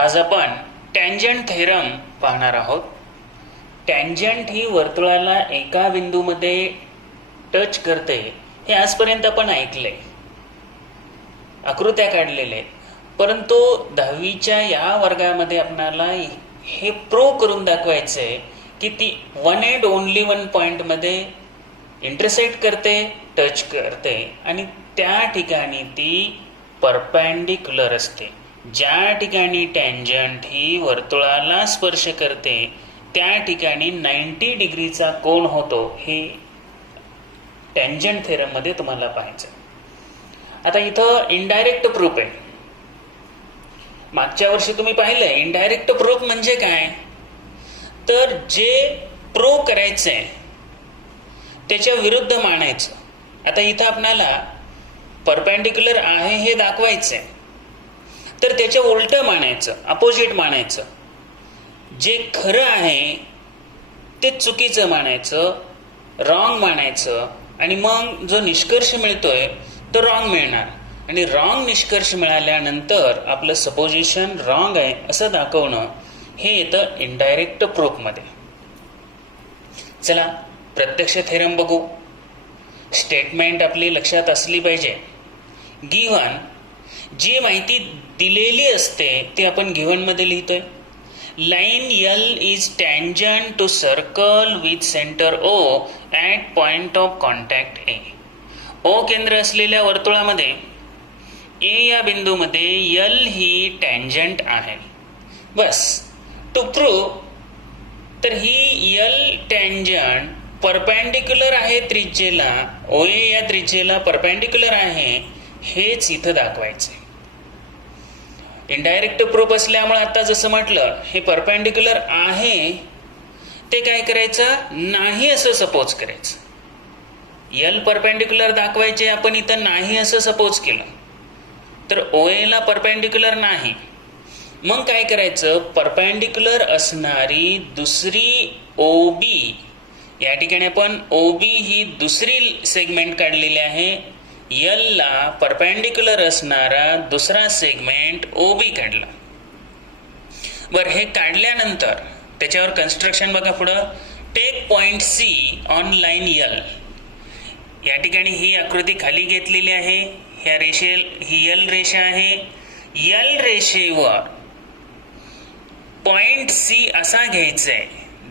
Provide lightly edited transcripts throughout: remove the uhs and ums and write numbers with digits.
आज आपण tangent theorem पाहणार आहोत. टँजंट ही वर्तुळाला एका बिंदूमध्ये टच करते हे आजपर्यंत आपण ऐकले, आकृत्या काढलेल्या आहेत. परंतु 10वीच्या या वर्गामध्ये आपणाला हे प्रूव्ह करून दाखवायचं आहे की ती वन एंड ओनली वन पॉईंटमध्ये इंटरसेक्ट करते, टच करते आणि त्या ठिकाणी ती परपेंडिक्युलर असते. ज्या ठिकाणी टँजंट ही वर्तुळाला स्पर्श करते त्या ठिकाणी 90 डिग्रीचा कोन होतो. हे टँजंट थेरममध्ये तुम्हाला पाहायचं. आता इथं इनडायरेक्ट प्रूफ आहे. मागच्या वर्षी तुम्ही पाहिलंय इनडायरेक्ट प्रूफ म्हणजे काय, तर जे प्रूव्ह करायचंय त्याच्या विरुद्ध मानायचं. आता इथं आपणाला परपेंडिक्युलर आहे हे दाखवायचंय, तर त्याच्या उलट मानायचं, अपोजिट मानायचं. जे खरं आहे ते चुकीचं मानायचं, रॉंग मानायचं आणि मग जो निष्कर्ष मिळतोय तो रॉंग मिळणार. आणि रॉंग निष्कर्ष मिळाल्यानंतर आपलं सपोजिशन रॉंग आहे असं दाखवणं हे येतं इनडायरेक्ट प्रूफमध्ये. चला प्रत्यक्ष थेरम बघू. स्टेटमेंट आपली लक्षात असली पाहिजे. गिव्हन जी माहिती दिलेली असते ती आपण गिव्हनमध्ये लिहितोय. Line L is tangent to circle with centre O at point of contact A. O केंद्र असलेल्या वर्तुळामध्ये ए या बिंदूमध्ये एल ही टँजंट आहे. बस टू प्रूव्ह, तर ही एल टँजंट परपेंडिक्युलर आहे त्रिज्येला, ओ ए या त्रिज्येला परपेंडिक्युलर आहे हेच इथं दाखवायचं. इनडायरेक्ट प्रूफ असल्यामुळे आता जसं म्हटलं हे परपेंडिक्युलर आहे ते काय करायचं, नाही असं सपोज करायचं. एल परपेंडिक्युलर दाखवायचे, आपण इथं नाही असं सपोज केलं तर ओ एला परपेंडिक्युलर नाही. मग काय करायचं, परपेंडिक्युलर असणारी दुसरी ओ बी, या ठिकाणी आपण ओ बी ही दुसरी सेगमेंट काढलेली आहे. एल ला परपेंडिक्युलर असणारा दुसरा सेगमेंट ओ बी काढला. बरं, हे काढल्यानंतर त्याच्यावर कन्स्ट्रक्शन बघा पुढं. Take point C on line L. या ठिकाणी ही आकृती खाली घेतलेली आहे. ह्या ही एल रेषा आहे. एल रेषेवर पॉइंट सी असा घ्यायचा आहे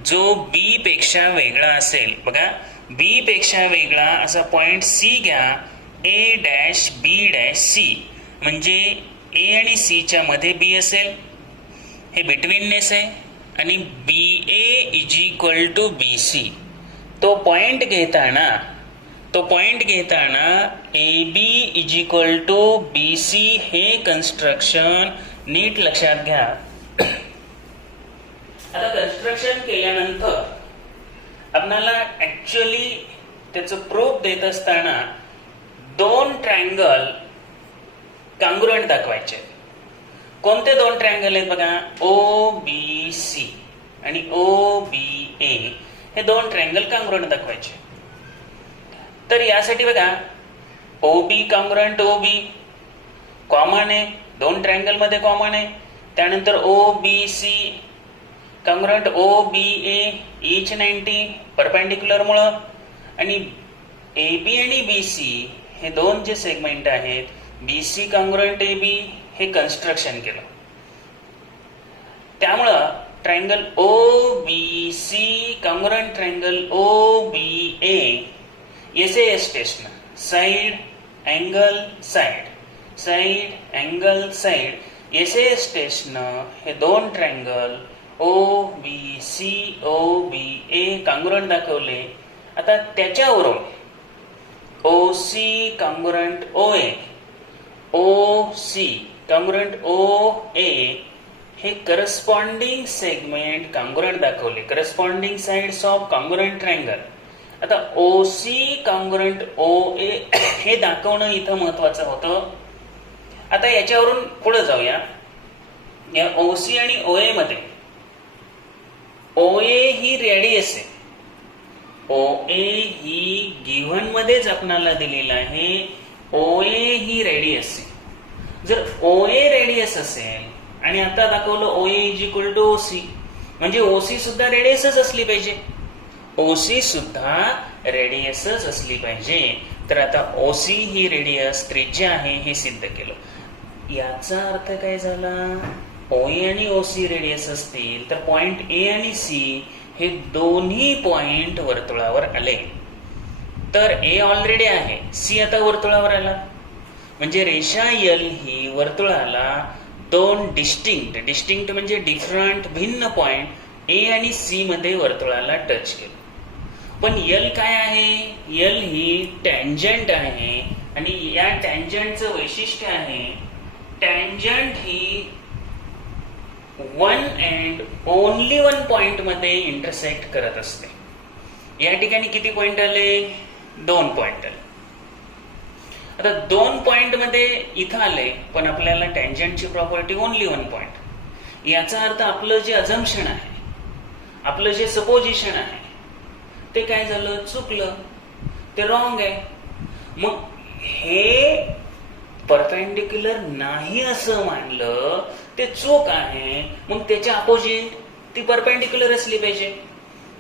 जो बी पेक्षा वेगळा असेल. बघा, बी पेक्षा वेगळा असा पॉइंट सी घ्या. A dash B dash C, म्हणजे ए आणि सी च्या मध्ये बी असेल, हे बिटवीननेस आहे. आणि B A is equal to B C. तो पॉइंट घेताना A B is equal to B C हे कन्स्ट्रक्शन नीट लक्षात घ्या. आता कन्स्ट्रक्शन केल्यानंतर आपल्याला ऍक्च्युअली त्याचं प्रूफ देत असताना दोन ट्रायंगल कॉन्ग्रुएंट दाखवायचे. कोणते दोन ट्रायंगल आहेत बघा, ओ बी सी आणि ओ बी ए, हे दोन ट्रायंगल कॉन्ग्रुएंट दाखवायचे. तर यासाठी बघा, ओ बी कॉन्ग्रुएंट ओ बी कॉमन आहे, दोन ट्रायंगल मध्ये कॉमन आहे. त्यानंतर O B C congruent O B A, each 90 perpendicular मुळे. आणि ए बी आणि बी सी हे दोन जे सेगमेंट आहेत, बी सी कॉन्ग्रुएंट ए बी, हे कन्स्ट्रक्शन केलं. त्यामुळं triangle O B C congruent triangle O B A SAS टेस्टनं साइड अँगल साइड SAS टेस्टनं हे दोन triangle O B C O B A congruent दाखवले. आता त्याच्यावरून O C congruent O A, O C congruent O A हे corresponding segment congruent दाखवले, corresponding sides of congruent triangle. आता O C congruent O A हे दाखवणं इथं महत्वाचं होतं. आता याच्यावरून पुढे जाऊया. या ओ सी आणि ओ ए मध्ये ओ ए ही रेडियस आहे. ओ ए ही गिव्हन मध्येच आपणाला दिलेला आहे. ओ ए ही रेडियस आहे. जर ओ ए रेडियस असेल आणि आता दाखवलं OA is equal to OC, म्हणजे OC सुद्धा रेडियसच असली पाहिजे. OC सुद्धा रेडियसच असली पाहिजे. तर आता OC ही रेडियस त्रिज्या आहे हे सिद्ध केलं. याचा अर्थ काय झाला, OA आणि OC रेडियस असतील तर पॉइंट A आणि C हे दोन्ही पॉइंट वर्तुळावर आले. तर A ऑलरेडी आहे, C आता वर्तुळावर आला, म्हणजे रेषा L ही वर्तुळाला दोन डिस्टिंक्ट म्हणजे डिफरंट भिन्न पॉइंट A आणि C मध्ये वर्तुळाला टच केलं. पण L काय आहे, L ही टँजंट आहे आणि या टँजंटचं वैशिष्ट्य आहे, tangent he one and only one point मध्ये इंटरसेक्ट करत असते. या ठिकाणी किती पॉइंट आले, 2 पॉइंट आले. आता 2 पॉइंट मध्ये इथं आले, पण आपल्याला टँजंटची प्रॉपर्टी ओनली 1 पॉइंट. याचा अर्थ आपलं जे अझम्पशन आहे, आपलं जे सपोजिशन आहे ते काय झालं, चुकलं, ते रॉंग आहे. मग हे परपेंडिक्युलर नाही असं मानलं, ते चूक आहे. मग त्याच्या अपोजिट ती परपेंडिक्युलर असली पाहिजे.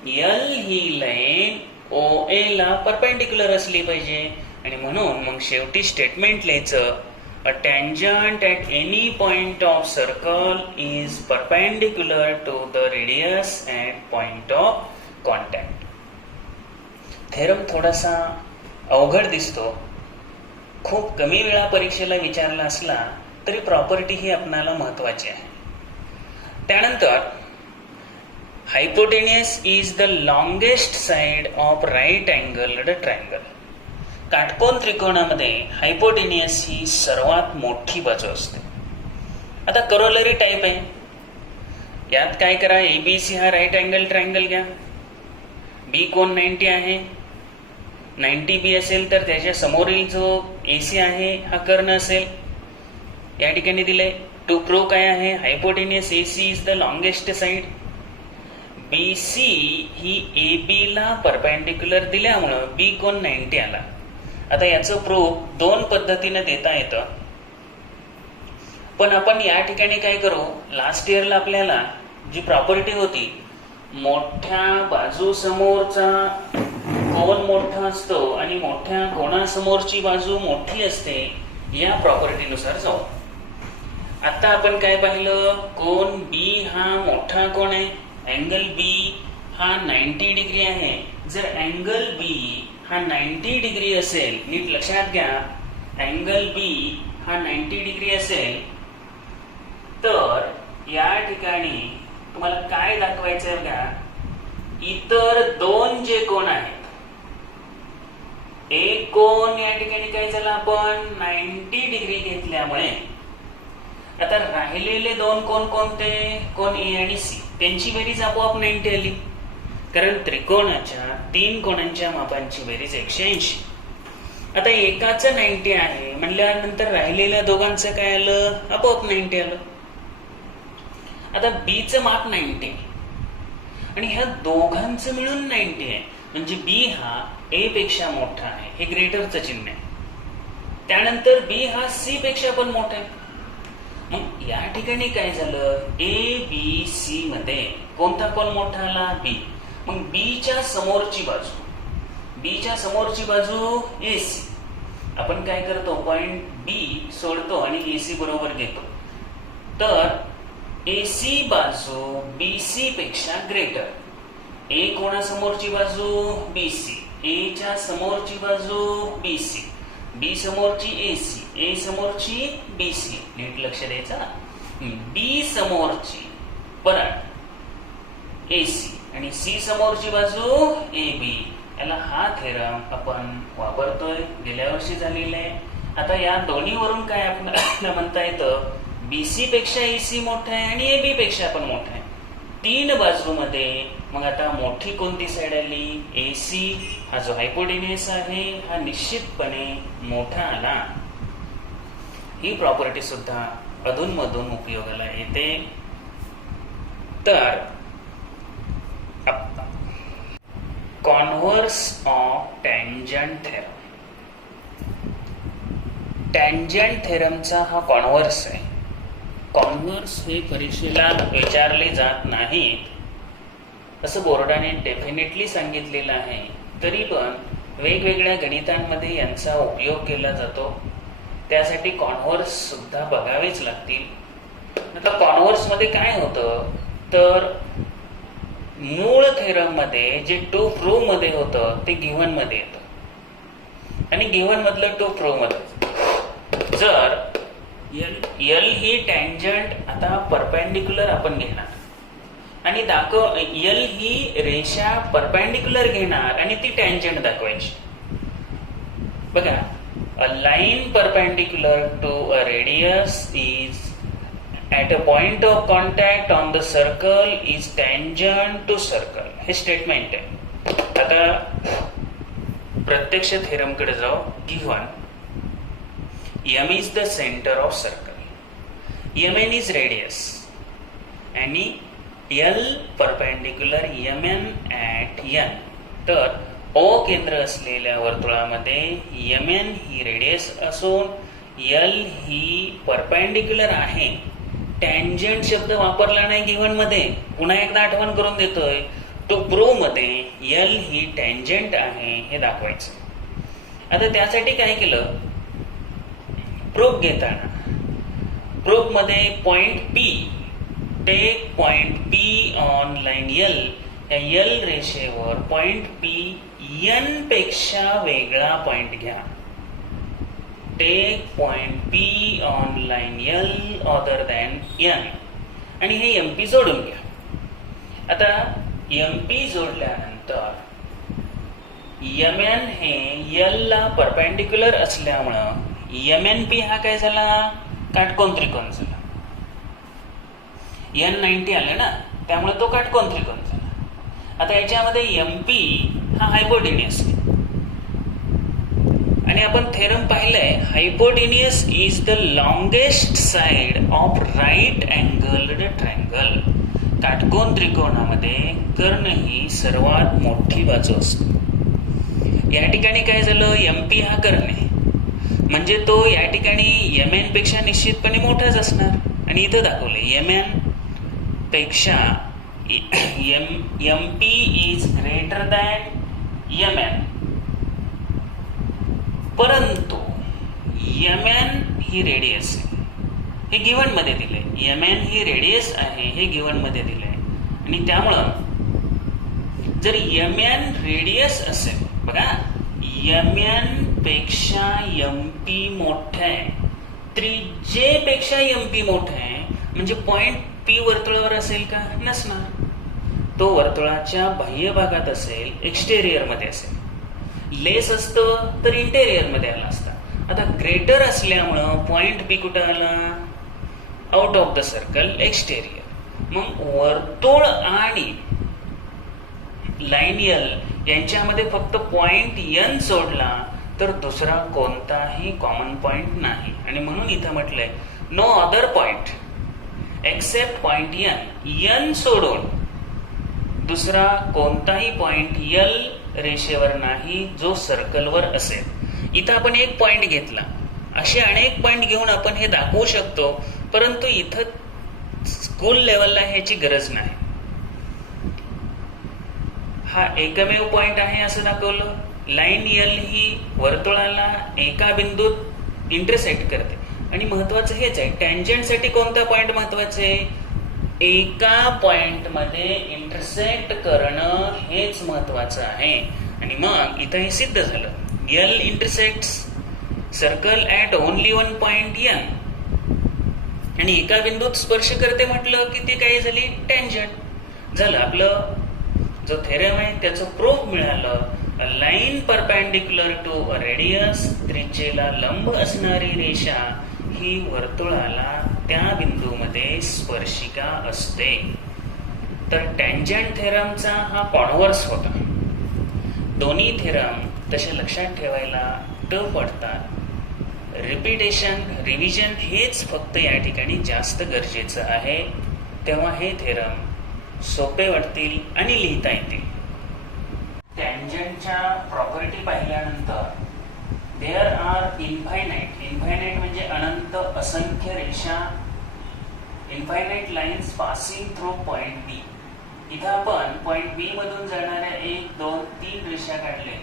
L ही लाईन OA ला परपेंडिक्युलर असली पाहिजे. आणि म्हणून मग शेवटी स्टेटमेंट लिहायचं, a tangent at any point of circle is perpendicular to the radius at point of contact. Theorem थोडासा अवघड दिसतो, खूप कमी वेळा परीक्षेला विचारला असला तरी प्रॉपर्टी ही आपणाला महत्वाची आहे. त्यानंतर hypotenuse is the longest side of right angled triangle. काटकोन त्रिकोणामध्ये हायपोटेनियस ही सर्वात मोठी बाजू असते. आता करोलरी टाईप आहे, यात काय करा, ABC हा राईट अँगल ट्रायंगल घ्या, B कोण 90 आहे, 90B असेल तर त्याच्या समोरील जो AC आहे हा कर्ण असेल. या ठिकाणी दिले टू प्रूव्ह काय आहे, hypotenuse AC is the longest side. BC he AB ला परपेंडिक्युलर दिल्यामुळं B कोण 90 आला. आता याचं प्रूफ 2 पद्धतीने देता येतं, पण आपण या ठिकाणी काय करू, लास्ट इयरला आपल्याला जी प्रॉपर्टी होती, मोठ्या बाजू समोरचा कोन मोठा असतो आणि मोठ्या कोणासमोरची बाजू मोठी असते, या प्रॉपर्टीनुसार जाऊ. आता आपण काय पाहिलं, कोन B हा मोठा कोण आहे, अँगल B हा 90 डिग्री आहे. जर अँगल B हा 90 डिग्री असेल, नीट लक्षात घ्या, अँगल B हा 90 डिग्री असेल तर या ठिकाणी तुम्हाला काय दाखवायचंय बघा, इतर 2 जे कोण आहेत, एक कोण या ठिकाणी काय झालं, आपण 90 डिग्री घेतल्यामुळे आता राहिलेले 2 कोण कोणते, कोण A आणि C, त्यांची बेरीज आपोआप 90 आली, कारण त्रिकोणाच्या 3 कोणांच्या मापांची बेरीज 180. आता एकाचं 90 आहे म्हणल्यानंतर राहिलेल्या दोघांचं काय आलं, आपोआप 90 आलं. आता B चं माप 90 आणि ह्या दोघांचं मिळून 90 आहे, म्हणजे B हा A पेक्षा मोठा आहे, हे ग्रेटरचं चिन्ह आहे. त्यानंतर B हा C पेक्षा पण मोठा आहे. मग या ठिकाणी काय झालं, ABC मध्ये कोणता कोण मोठा आला, B. मग बीच्या समोरची बाजू AC. आपण काय करतो, पॉइंट B सोडतो आणि AC बरोबर घेतो, तर AC बाजू BC पेक्षा ग्रेटर. A कोणासमोरची बाजू BC, A च्या समोरची बाजू BC, B समोरची AC, A समोरची BC. नीट लक्ष द्यायचं, B समोरची परत AC आणि C समोरची बाजू AB. याला हा थेरम आपण वापरतोय, गेल्या वर्षी झालेला आहे. आता या दोन्हीवरून काय आपल्याला म्हणता येतं, BC पेक्षा AC मोठा आहे आणि AB पेक्षा पण मोठा आहे. 3 बाजूमध्ये मग आता मोठी कोणती साइड आली, AC हा जो हायपोटेनियस आहे हा निश्चितपणे मोठा आला. ही प्रॉपर्टी सुद्धा अधूनमधून उपयोगाला येते. तर converse of tangent theorem. Tangent थेरमचा हा कॉन्व्हर्स आहे. कॉन्व्हर्स हे परीक्षेला विचारले जात नाही असं बोर्डाने डेफिनेटली सांगितलेलं आहे, तरी पण वेगवेगळ्या गणितांमध्ये यांचा उपयोग केला जातो. त्यासाठी कॉन्व्हर्स सुद्धा बघावेच लागतील. आता कॉन्व्हर्समध्ये काय होतं तर मूळ थेरममध्ये जे टू प्रूव्ह मध्ये होतं ते गिव्हन मध्ये येतं आणि गिव्हन मधलं टू प्रूव्ह मध्ये जर यल ही टँजंट आता परपेंडिक्युलर आपण घेणार आणि यल ही रेषा परपेंडिक्युलर घेणार आणि ती टँजंट दाखवायची. बघा, a line perpendicular to a radius is at a point of contact on the circle is tangent to circle. हे स्टेटमेंट आहे. आता प्रत्यक्ष थेरम कडे जाऊ. Given m is the center of circle, mn is radius आणि l perpendicular mn at n. तर O केंद्र असलेल्या वर्तुळामध्ये mn ही रेडियस असून l ही परपेंडिक्युलर आहे. टँजंट शब्द वापरला नाही गिव्हन मध्ये, पुन्हा एकदा आठवण करून देतोय. तो प्रूव्ह मध्ये यल ही टँजंट आहे हे दाखवायचं. आता त्यासाठी काय केलं, प्रूफ घेताना प्रूफ मध्ये point P, take point P on line L. या यल रेषेवर पॉइंट पी एन पेक्षा वेगळा पॉइंट घ्या. Take point P on line L other than N आणि हे MP जोडून घ्या. आता MP जोडल्यानंतर MN हे L ला परपेंडिक्युलर असल्यामुळं MNP हा काय झाला, काटकोन त्रिकोण झाला. N90 आलं ना, त्यामुळे तो काटकोन त्रिकोण झाला. आता याच्यामध्ये MP हा हायपोटेनियस आणि आपण थेरम पाहिलंय, hypotenuse is the longest side of right angled triangle. काटकोन त्रिकोणामध्ये कर्ण ही सर्वात मोठी बाजू असते. या ठिकाणी काय झालं, MP हा कर्ण आहे म्हणजे तो या ठिकाणी MN पेक्षा निश्चितपणे मोठाच असणार. आणि इथं दाखवले MN पेक्षा MP is greater than MN. परंतु MN ही रेडियस आहे हे गिव्हन मध्ये दिले. MN ही रेडियस आहे हे गिव्हन मध्ये दिले आणि त्यामुळं जर MN रेडियस असेल, बघा MN पेक्षा MP मोठं आहे, त्रिज्येपेक्षा MP मोठं आहे, म्हणजे पॉइंट P वर्तुळावर असेल का, नसणार. तो वर्तुळाच्या बाह्य भागात असेल, एक्सटेरियर मध्ये असेल. लेस असतं तर इंटेरियर मध्ये आला असता. आता ग्रेटर असल्यामुळं पॉइंट पी कुठं आला, out of the circle, exterior. मग वर्तुळ आणि लाईन यल यांच्यामध्ये फक्त पॉइंट N सोडला तर दुसरा कोणताही कॉमन पॉइंट नाही आणि म्हणून इथं म्हटलंय no other point except point N सोडून दुसरा कोणताही पॉइंट L रेषेवर नाही जो सर्कलवर असेल. इथं आपण एक पॉइंट घेतला, असे अनेक पॉइंट घेऊन आपण हे दाखवू शकतो, परंतु इथं स्कूल लेवलला ह्याची गरज नाही. हा एकमेव पॉइंट आहे असं दाखवलं. लाईन L ही वर्तुळाला एका बिंदूत इंटरसेक्ट करते आणि महत्वाचं हेच आहे, टँजंटसाठी कोणता पॉइंट महत्वाचं आहे, एका पॉइंट मध्ये इंटरसेक्ट करणं हेच महत्वाचं आहे. आणि मग इथं हे सिद्ध झालं, L intersects circle at only one point N आणि एका बिंदूत स्पर्श करते म्हटलं की ती काय झाली, टँजंट झालं. आपलं जो थेरम आहे त्याचं प्रूफ मिळालं. Line perpendicular to a radius, त्रिज्येला लंब असणारी रेषा ही वर्तुळाला त्या बिंदूमध्ये स्पर्शिका असते. तर टँजंट थेरमचा हा कॉन्व्हर्स होता. दोन्ही थेरम तसे लक्षात ठेवायला टफ पडतात. रिव्हिजन हेच फक्त या ठिकाणी जास्त गरजेचं आहे, तेव्हा हे थेरम सोपे वाटतील आणि लिहिता येतील. टँजंटच्या प्रॉपर्टी पाहिल्यानंतर देअर आर इन्फायनाईट म्हणजे अनंत असंख्य रेषा infinite lines passing through point B. इथं आपण पॉइंट बी मधून जाणाऱ्या 1, 2, 3 रेषा काढले,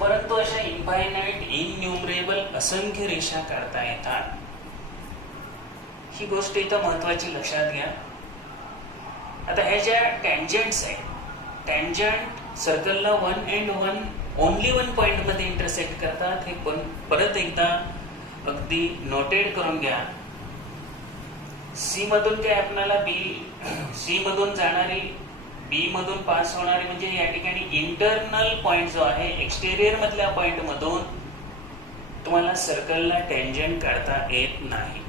परंतु अशा इनफायनाईट इनन्युमरेबल असंख्य रेषा काढता येतात. ही गोष्ट इथं महत्वाची लक्षात घ्या. आता ह्या ज्या टँजंट्स आहेत, टँजंट सर्कलला 1 and 1 ओनली 1 पॉइंट मध्ये इंटरसेक्ट करतात. हे परत एकदा अगदी नोटेड करून घ्या. सी मधून काय आपल्याला सी मधून जाणारी, बी मधून पास होणारी, म्हणजे या ठिकाणी इंटरनल पॉइंट जो आहे, एक्सटेरियर मधल्या पॉइंट मधून तुम्हाला सर्कलला टँजंट काढता येत नाही.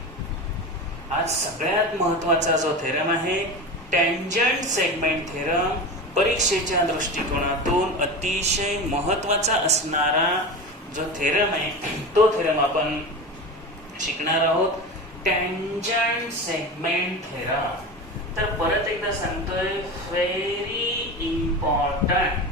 आज सगळ्यात महत्वाचा जो थेरम आहे टँजंट सेगमेंट थेरम, परीक्षेच्या दृष्टिकोनातून अतिशय महत्वाचा असणारा जो थेरम आहे, तो थेरम आपण शिकणार आहोत. Tangent segment theorem. तर परत एकदा सांगतोय, व्हेरी इम्पॉर्टंट,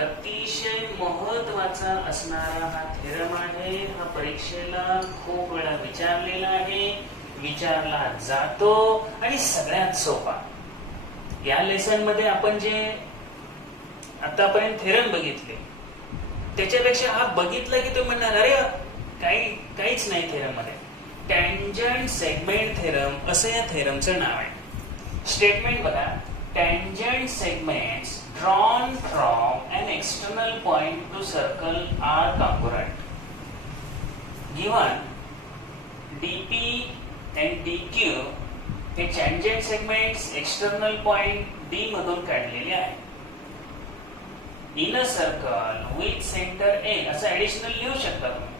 अतिशय महत्वाचा असणारा हा थेरम आहे. हा परीक्षेला खूप वेळा विचारलेला आहे, विचारला जातो आणि सगळ्यात सोपा. या लेसन मध्ये आपण जे आतापर्यंत थेरम बघितले त्याच्यापेक्षा हा बघितला की तुम्ही म्हणणार अरे काहीच नाही थेरम मध्ये. टँजंट सेगमेंट थेरम असं या थेरमचं नाव आहे. स्टेटमेंट बघा, tangent segments drawn from an external point to circle are congruent. Given DP and DQ हे tangent segments external point D मधून काढलेले आहेत. In a circle with centre A असं ऍडिशनल लिहू शकता तुम्ही.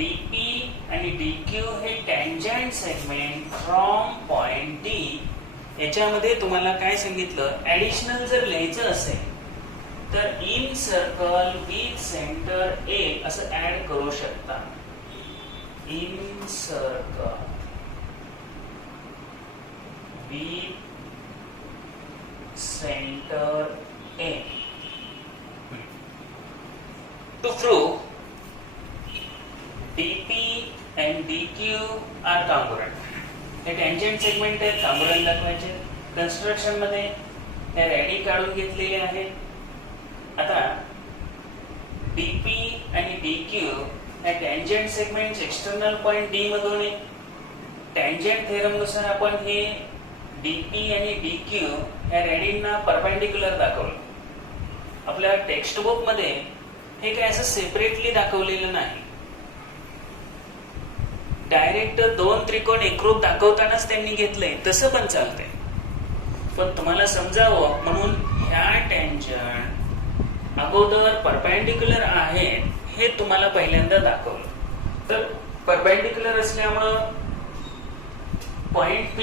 DP आणि DQ हे tangent segment from point D. याच्यामध्ये तुम्हाला काय सांगितलं, ऍडिशनल जर लिहायचं असेल तर in circle with centre A असं ऍड करू शकता. In circle with centre A. To prove DP and DQ are congruent. हे टँजंट सेगमेंट आहे, कॉंग्रुएंट दाखवायचे. कन्स्ट्रक्शन मध्ये हे रेडी काढून घेतलेले आहेत. आता DP आणि DQ हे tangent segment external point D मधून आहे. टँजंट थेरम नुसार आपण हे DP आणि DQ ह्या रेडींना परपेंडिक्युलर दाखवलं. आपल्या टेक्स्ट बुक मध्ये हे काय असं सेपरेटली दाखवलेलं नाही. डायरेक्ट 2 त्रिकोण एकरूप दाखवतानाच त्यांनी घेतलंय, तसं पण चालतंय. पण तुम्हाला समजावं म्हणून ह्या टँजंट अगोदर परपेंडिक्युलर आहेत हे तुम्हाला पहिल्यांदा दाखवलं. तर परपेंडिक्युलर असल्यामुळं पॉइंट P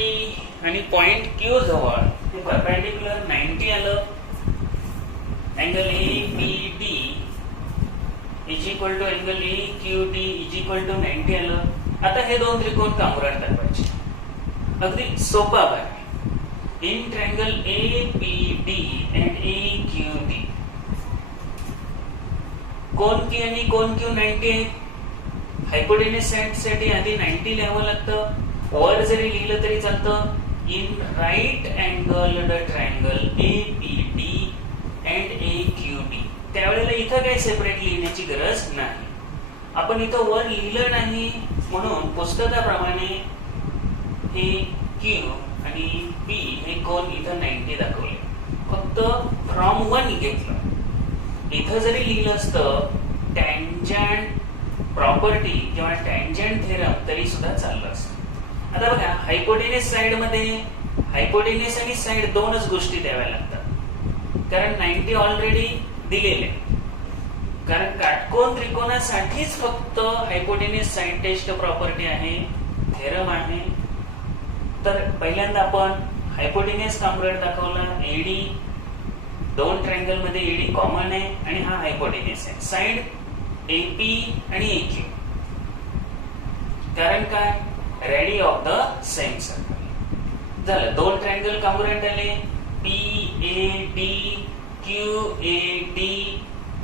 आणि पॉइंट Q जवळ हे परपेंडिक्युलर 90 आलं. Angle APD is equal to angle AQD is equal to 90 आलं. आता हे 2 त्रिकोण कॉंग्रुएंट दाखवायचे. अगदी सोपा भाग. In triangle APD and AQD cone P आणि कोन Q 90 आहेत. हायपोटेन्यूस साइड साठी आधी 90 लिहावं लागतं. वर जरी लिहिलं तरी चालतं. In right angled triangle APD and AQD. त्यावेळेला इथं काही सेपरेट लिहिण्याची गरज नाही. आपण इथं वर लिहिलं नाही म्हणून पुस्तकाप्रमाणे हे Q आणि P हे कोन इथं 90 दाखवले. फक्त फ्रॉम 1 घेतलं. इथं जरी लिहिलं असतं टँजंट प्रॉपर्टी किंवा टँजंट थेरम तरी सुद्धा चाललं असतं. आता बघा, हायपोटेन्यूस साइड मध्ये हायपोटेन्यूस आणि साइड दोनच गोष्टी द्याव्या लागतात, कारण 90 ऑलरेडी दिलेले. कारण काटकोन त्रिकोणासाठीच फक्त हायपोटेन्यूस साइड टेस्ट प्रॉपर्टी आहे, थेरम आहे. तर पहिल्यांदा आपण हायपोटेन्यूस कॉंग्रुएंट दाखवला. AD 2 ट्रायंगल मध्ये AD कॉमन आहे आणि हा हायपोटेन्यूस आहे. साइड AP आणि AQ. कारण काय, radii of the same circle झालं. 2 ट्रायंगल कॉंग्रुएंट आले. PAD QAD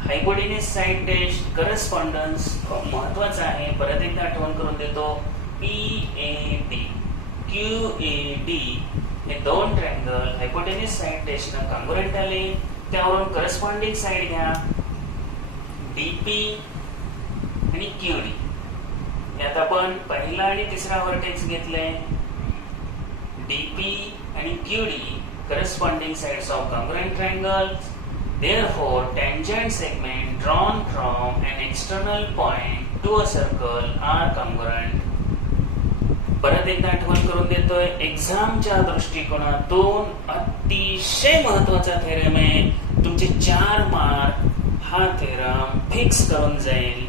hypotenuse side test correspondence महत्वाचा आहे. परत एकदा आठवण करून देतो. PAD QED हे दोन ट्रँगल हायपोटेन्यूज साइड डॅशनं कॉन्ग्रुएंट आले. त्यावरून करस्पॉन्डिंग साइड घ्या DP आणि QD. यात आपण पहिला आणि तिसरा व्हर्टेक्स घेतलाय. DP आणि QD corresponding sides of congruent triangles. Therefore, tangent segment drawn from an external point to a circle are congruent. परत एकदा आठवण करून देतोय, एक्झामच्या दृष्टिकोनातून अतिशय महत्वाचा थेरम आहे. तुमचे 4 मार्क हा थेरम फिक्स करून जाईल.